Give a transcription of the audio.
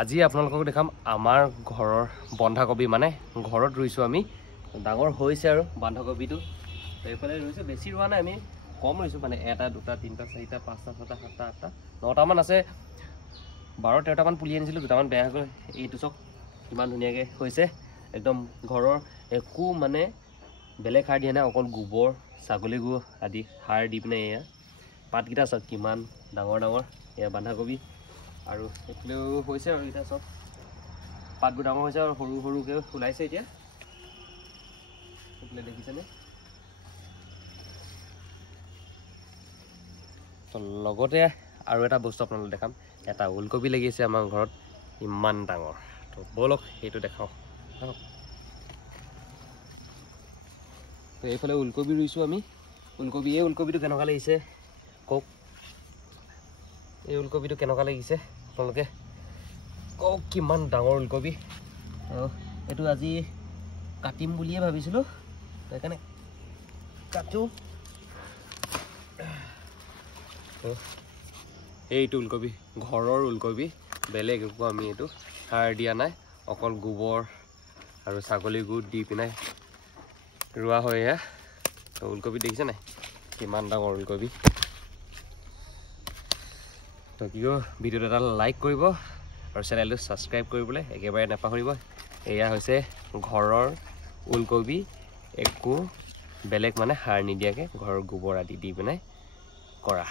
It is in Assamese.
আজি আপোনালোকক দেখাম আমাৰ ঘৰৰ বন্ধাকবি মানে ঘৰত ৰুইছো আমি ডাঙৰ হৈছে আৰু বন্ধাকবিটো এইফালে ৰুইছো বেছি ৰোৱা নাই আমি কম ৰুইছো মানে 1 2 3 4 5 6 7 8 9টা মান আছে 12 13টা মান পুলি আনিছিলো দুটামান বেয়া হৈ গ'ল এইটো চক কিমান ধুনীয়াকৈ হৈছে একদম ঘৰৰ একো মানে বেলেগ সাৰ দিয়া নাই অকল গোবৰ ছাগলী গু আদি সাৰ দি পিনে এয়া পাতকেইটা চব কিমান ডাঙৰ ডাঙৰ এয়া বন্ধাকবি আৰু এইফালেও হৈছে আৰু এটা চব পাতবোৰ ডাঙৰ হৈছে আৰু সৰু সৰুকৈ ওলাইছে এতিয়া এইফালে দেখিছেনে তো লগতে আৰু এটা বস্তু আপোনালোকক দেখাম এটা ওলকবি লাগি আছে আমাৰ ঘৰত ইমান ডাঙৰ তো বলক সেইটো দেখাওঁ তো এইফালে ওলকবি ৰুইছোঁ আমি এই ওলকবিটো কেনেকুৱা লাগিছে কওক এই ওলকবিটো কেনেকুৱা লাগিছে আপোনালোকে কওক কিমান ডাঙৰ ওলকবি এইটো আজি কাটিম বুলিয়ে ভাবিছিলোঁ সেইকাৰণে কাটো এইটো ওলকবি ঘৰৰ ওলকবি বেলেগ একো আমি এইটো সাৰ দিয়া নাই অকল গোবৰ আৰু ছাগলী গু দি পিনে ৰোৱা হয় এয়া তো ওলকবি দেখিছে নাই কিমান ডাঙৰ ওলকবি তো কিয় ভিডিঅ'টো এটা লাইক কৰিব আৰু চেনেলটো ছাবস্ক্ৰাইব কৰিবলৈ একেবাৰে নাপাহৰিব এয়া হৈছে ঘৰৰ ওলকবি একো বেলেগ মানে সাৰ নিদিয়াকৈ ঘৰৰ গোবৰ আদি দি পিনে কৰা